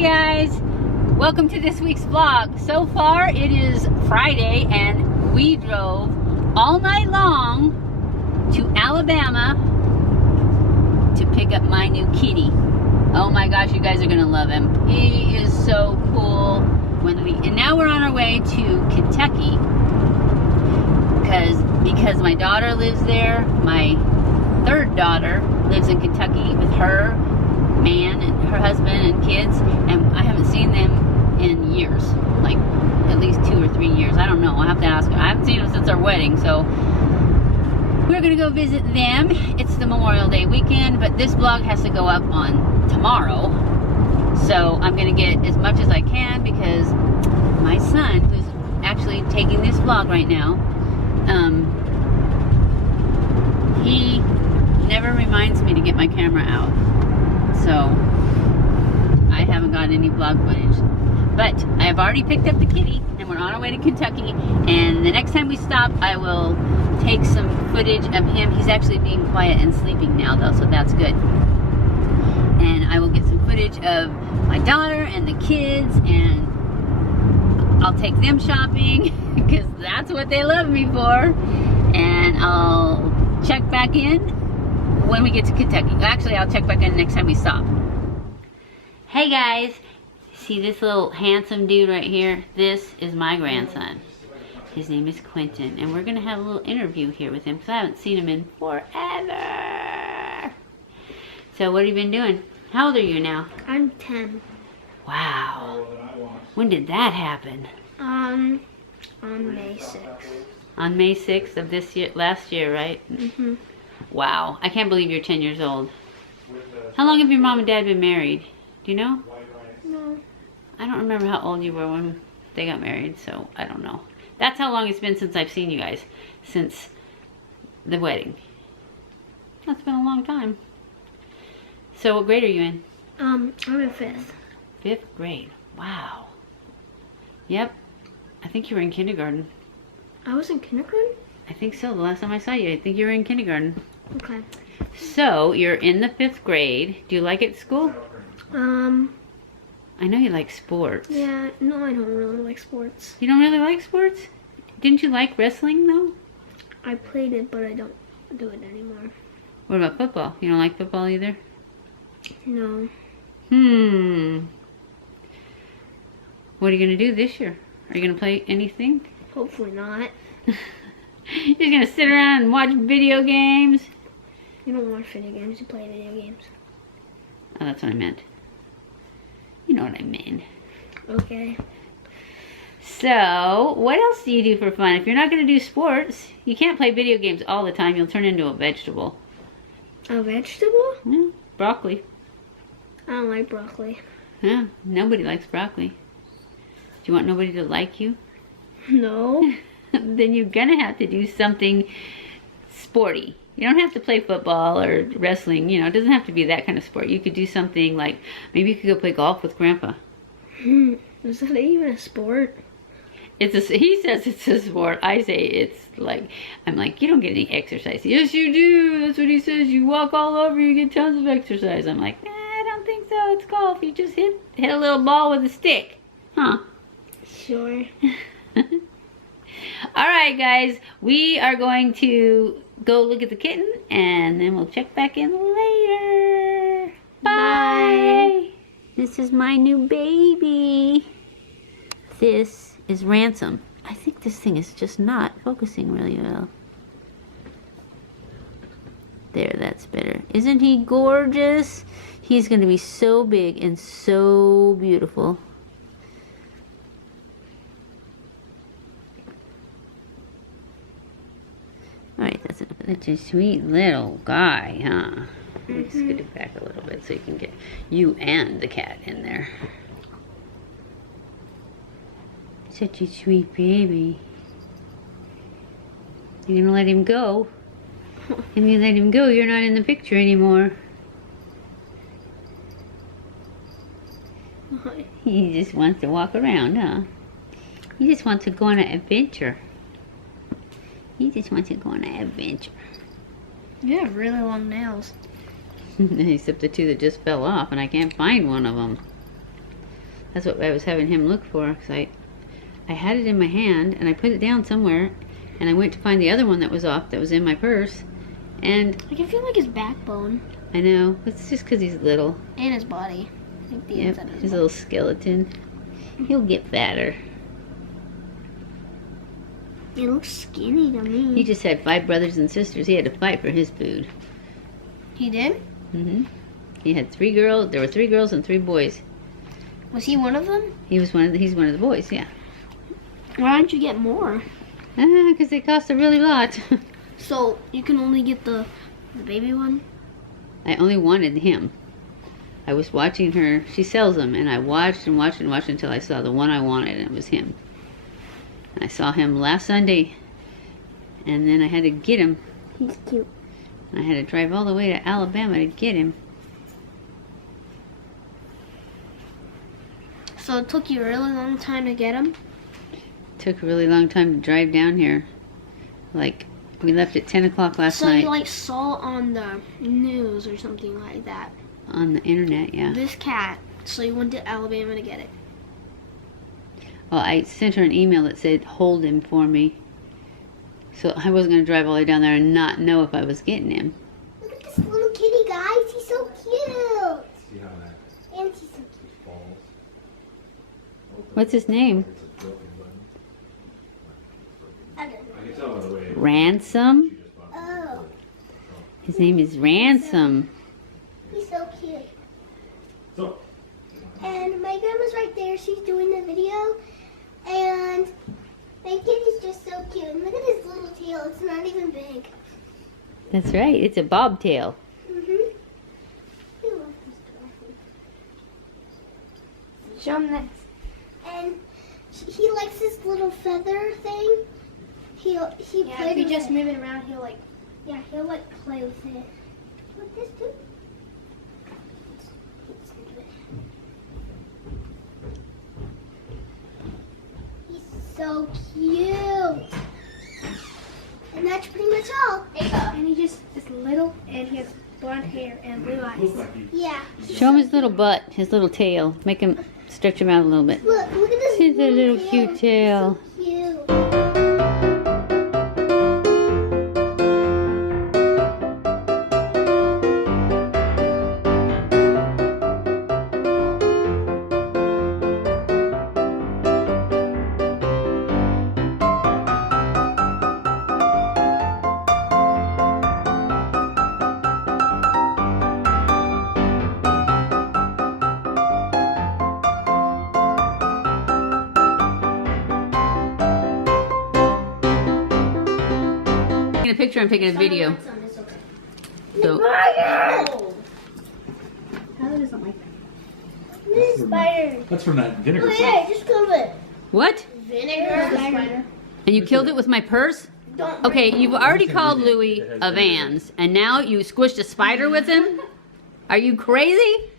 Hey guys, welcome to this week's vlog. So far it is Friday and we drove all night long to Alabama to pick up my new kitty. Oh my gosh, you guys are gonna love him. He is so cool. And now we're on our way to Kentucky because my daughter lives there. My third daughter lives in Kentucky with her man and her husband and kids, and I haven't seen them in years, like at least 2 or 3 years. I don't know, I have to ask her. I haven't seen them since our wedding, so we're gonna go visit them. It's the Memorial Day weekend, but this vlog has to go up on tomorrow, so I'm gonna get as much as I can because my son, who's actually taking this vlog right now, he never reminds me to get my camera out. So I haven't got any vlog footage, but I have already picked up the kitty and we're on our way to Kentucky, and the next time we stop I will take some footage of him. He's actually being quiet and sleeping now though, so that's good. And I will get some footage of my daughter and the kids, and I'll take them shopping because that's what they love me for, and I'll check back in when we get to Kentucky. Actually, I'll check back in next time we stop. Hey guys, see this little handsome dude right here? This is my grandson. His name is Quentin, and we're gonna have a little interview here with him because I haven't seen him in forever. So what have you been doing? How old are you now? I'm 10. Wow. When did that happen? On May 6th. On May 6th of this year, last year, right? Mm-hmm. Wow, I can't believe you're 10 years old. How long have your mom and dad been married? Do you know? No. I don't remember how old you were when they got married, so I don't know. That's how long it's been since I've seen you guys, since the wedding. That's been a long time. So what grade are you in? I'm in 5th. 5th grade. Wow. Yep. I think you were in kindergarten. I was in kindergarten? I think so. The last time I saw you, I think you were in kindergarten. Okay. So, you're in the 5th grade. Do you like it at school? I know you like sports. Yeah, no, I don't really like sports. You don't really like sports? Didn't you like wrestling, though? I played it, but I don't do it anymore. What about football? You don't like football either? No. What are you going to do this year? Are you going to play anything? Hopefully not. You're just going to sit around and watch video games? You don't watch video games, you play video games. Oh, that's what I meant. You know what I mean. Okay. So, what else do you do for fun? If you're not going to do sports, you can't play video games all the time. You'll turn into a vegetable. A vegetable? Yeah, broccoli. I don't like broccoli. Yeah, nobody likes broccoli. Do you want nobody to like you? No. Then you're going to have to do something sporty. You don't have to play football or wrestling, you know, it doesn't have to be that kind of sport. You could do something like, maybe you could go play golf with Grandpa. Is that even a sport? He says it's a sport. I say it's like, I'm like, you don't get any exercise. Yes, you do. That's what he says. You walk all over, you get tons of exercise. I'm like, I don't think so. It's golf. You just hit a little ball with a stick. Huh? Sure. Alright guys, we are going to go look at the kitten and then we'll check back in later. Bye. This is my new baby. This is Ransom. I think this thing is just not focusing really well. There, that's better. Isn't he gorgeous? He's going to be so big and so beautiful. Alright, that's a sweet little guy, huh? Let me scoot it back a little bit so you can get you and the cat in there. Such a sweet baby. You're gonna let him go? If you let him go, you're not in the picture anymore. He just wants to walk around, huh? He just wants to go on an adventure. He just wants to go on an adventure. You have really long nails. Except the two that just fell off, and I can't find one of them. That's what I was having him look for, because I had it in my hand, and I put it down somewhere, and I went to find the other one that was off, that was in my purse, and... I can feel like his backbone. I know, it's just because he's little. And his body. I think the inside of His little skeleton. He'll get fatter. He looks skinny to me. He just had 5 brothers and sisters. He had to fight for his food. He did? Mm-hmm. He had 3 girls. There were 3 girls and 3 boys. Was he one of them? He's one of the boys, yeah. Why don't you get more? Because they cost a really lot. So you can only get the baby one? I only wanted him. I was watching her. She sells them, and I watched and watched and watched until I saw the one I wanted, and it was him. I saw him last Sunday, and then I had to get him. He's cute. I had to drive all the way to Alabama to get him. So it took you a really long time to get him? Took a really long time to drive down here. Like, we left at 10 o'clock last night. So you like saw on the news or something like that? On the internet, yeah. This cat. So you went to Alabama to get it? Well, I sent her an email that said, hold him for me. So I wasn't going to drive all the way down there and not know if I was getting him. Look at this little kitty, guys. He's so cute. See how that And he's so cute. falls? What's his name? It's a broken button. I don't know. I can tell by the way. Ransom? She just bought Oh, His name is Ransom. he's so cute. So, And my grandma's right there. She's doing the video. And my kitty's just so cute. And look at his little tail. It's not even big. That's right. It's a bobtail. Mm-hmm. I love this dog. Show him this. And he likes this little feather thing. He If played you with just it. move it around, he'll like. Yeah, he'll like play with it. With this too. He's so cute. And that's pretty much all. And he just is little, and he has blonde hair and blue eyes. looks like he Yeah. Show him his little butt, his little tail. Make him stretch him out a little bit. Look at this. See the little cute tail. So cute. Taking a picture, I'm taking a video. So, Spider! Tyler doesn't like that. This is spider. That's from that vinegar Oh place. yeah, just kill it. what? Vinegar. Spider. And you killed it with my purse? Don't. Okay, you've already called Louis a Vans, and now you squished a spider with him? Are you crazy?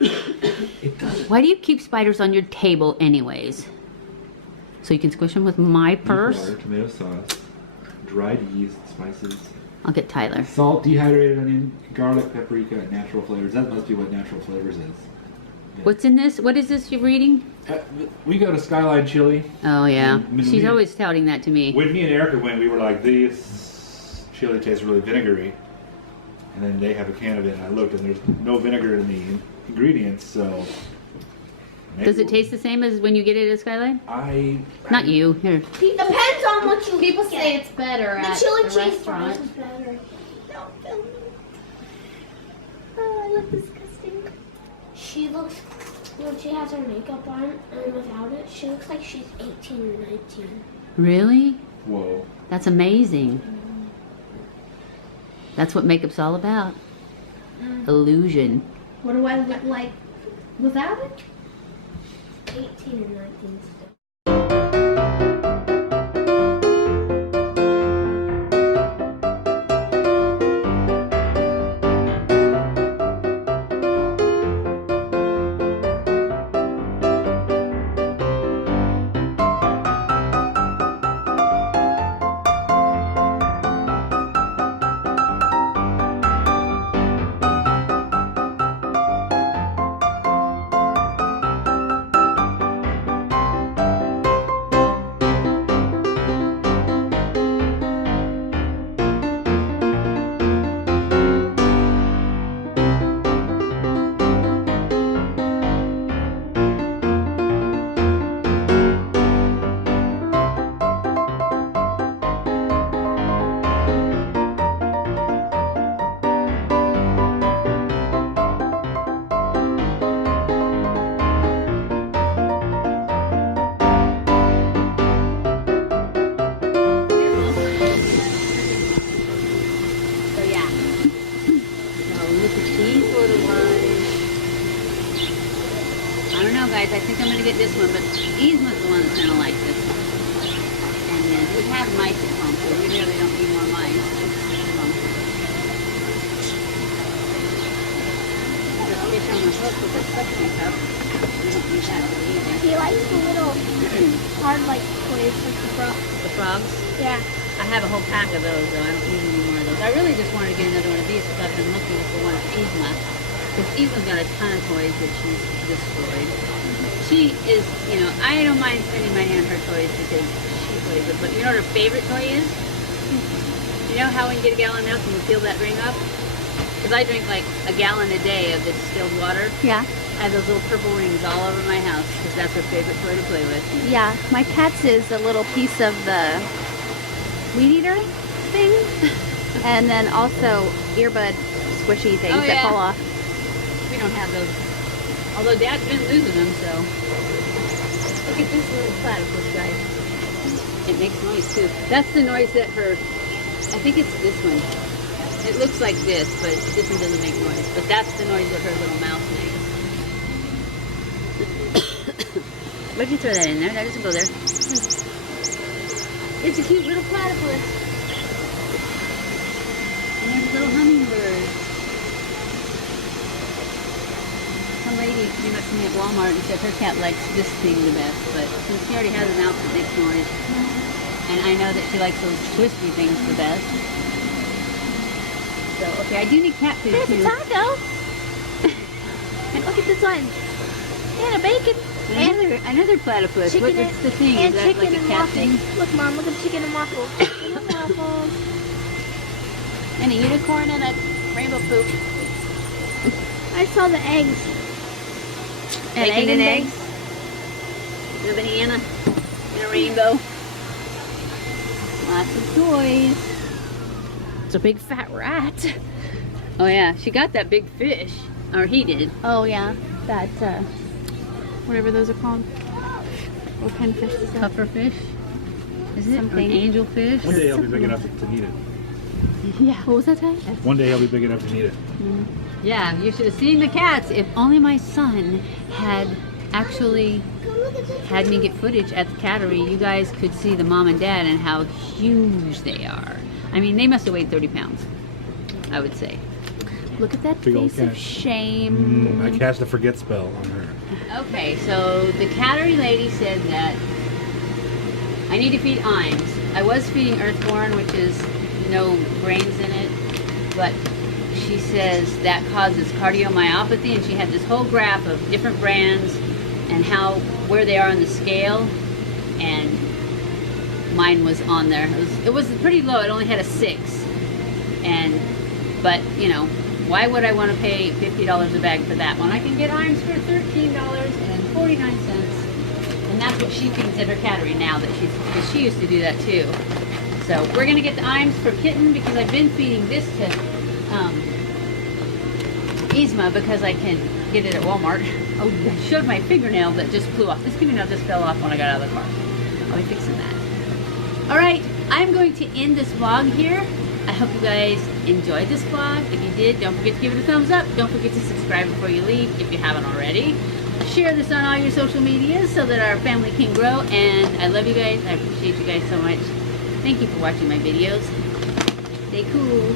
It does. Why do you keep spiders on your table anyways? So you can squish them with my purse? Water, tomato sauce, dried yeast, spices, I'll get Tyler. salt, dehydrated onion, garlic, paprika, and natural flavors. That must be what natural flavors is. What's in this? What is this you're reading? We go to Skyline Chili. Oh yeah, Mm, she's always touting that to me. When me and Erica went, we were like, this chili tastes really vinegary. And then they have a can of it, and I looked, and there's no vinegar in the ingredients, so. Does it taste the same as when you get it at Skyline? Not Not you. Here. Depends on what you People get. say it's better The at chili the cheese restaurant. fries is better. Don't film me. Oh, I look disgusting. She looks, when she has her makeup on and without it, she looks like she's 18 or 19. Really? Whoa. That's amazing. That's what makeup's all about. Illusion. What do I look like without it? 18 and 19 still. know, guys. I think I'm gonna get this one, but Yzma's the one that's gonna like this one. And then we have mice at home, so we really don't need more mice. There's a fish on the hook with a suction cup. We don't need that really either. He likes the little hard like toys like the frog. The frogs. Yeah. I have a whole pack of those, though. I don't need any more of those. I really just wanted to get another one of these because I've been looking for one for Yzma. Because Yzma's got a ton of toys that she's destroyed. She is, you know, I don't mind spending money on her toys because she plays with. But you know what her favorite toy is? You know how when you get a gallon of milk and you peel that ring up? Because I drink like a gallon a day of the distilled water. Yeah. I have those little purple rings all over my house because that's her favorite toy to play with. Yeah. My cat's is a little piece of the weed eater thing, and then also earbud squishy things that fall off. We don't have those. Although Dad's been losing them, so. Look at this little platypus, guys. It makes noise too. That's the noise that her, I think it's this one. It looks like this, but this one doesn't make noise. But that's the noise that her little mouth makes. Why'd you throw that in there? That doesn't go there. It's a cute little platypus. And there's a little hummingbird. Some lady came up to me at Walmart and said her cat likes this thing the best, but since she already has a mouth that makes noise, and I know that she likes those twisty things the best. So, okay, I do need cat food There's too. a taco. Look at this one. And a bacon. Another platypus. Chicken What's the thing? and Is that chicken like a and cat waffles. thing? Look, Mom, look at chicken and waffles. Chicken and waffles. And a unicorn and a rainbow poop. I saw the eggs. Bacon and eggs. And a banana. And a rainbow. Lots of toys. It's a big fat rat. Oh yeah, she got that big fish. Or he did. Oh yeah, that whatever those are called. What kind of fish is that? Puffer fish. Is it? Or Something. an angel fish? One day he'll be big enough to need it. Yeah. What was that say? One day he'll be big enough to need it. Yeah, you should have seen the cats. If only my son had actually had me get footage at the cattery, you guys could see the mom and dad and how huge they are. I mean, they must have weighed 30 pounds, I would say. Look at that Big old face of cat. shame. I cast a forget spell on her. Okay, so the cattery lady said that I need to feed Yzma. I was feeding Earthborn, which is no grains in it, but she says that causes cardiomyopathy, and she had this whole graph of different brands and where they are on the scale, and mine was on there. It was pretty low. It only had a 6, but you know, why would I want to pay $50 a bag for that one? I can get Yzma for $13.49, and that's what she feeds at her cattery now because she used to do that too. So we're gonna get the Yzma for Kitten because I've been feeding this to Yzma because I can get it at Walmart. Oh, I showed my fingernail that just flew off. This fingernail just fell off when I got out of the car. I'll be fixing that. All right, I'm going to end this vlog here. I hope you guys enjoyed this vlog. If you did, don't forget to give it a thumbs up. Don't forget to subscribe before you leave if you haven't already. Share this on all your social medias so that our family can grow. And I love you guys. I appreciate you guys so much. Thank you for watching my videos. Stay cool.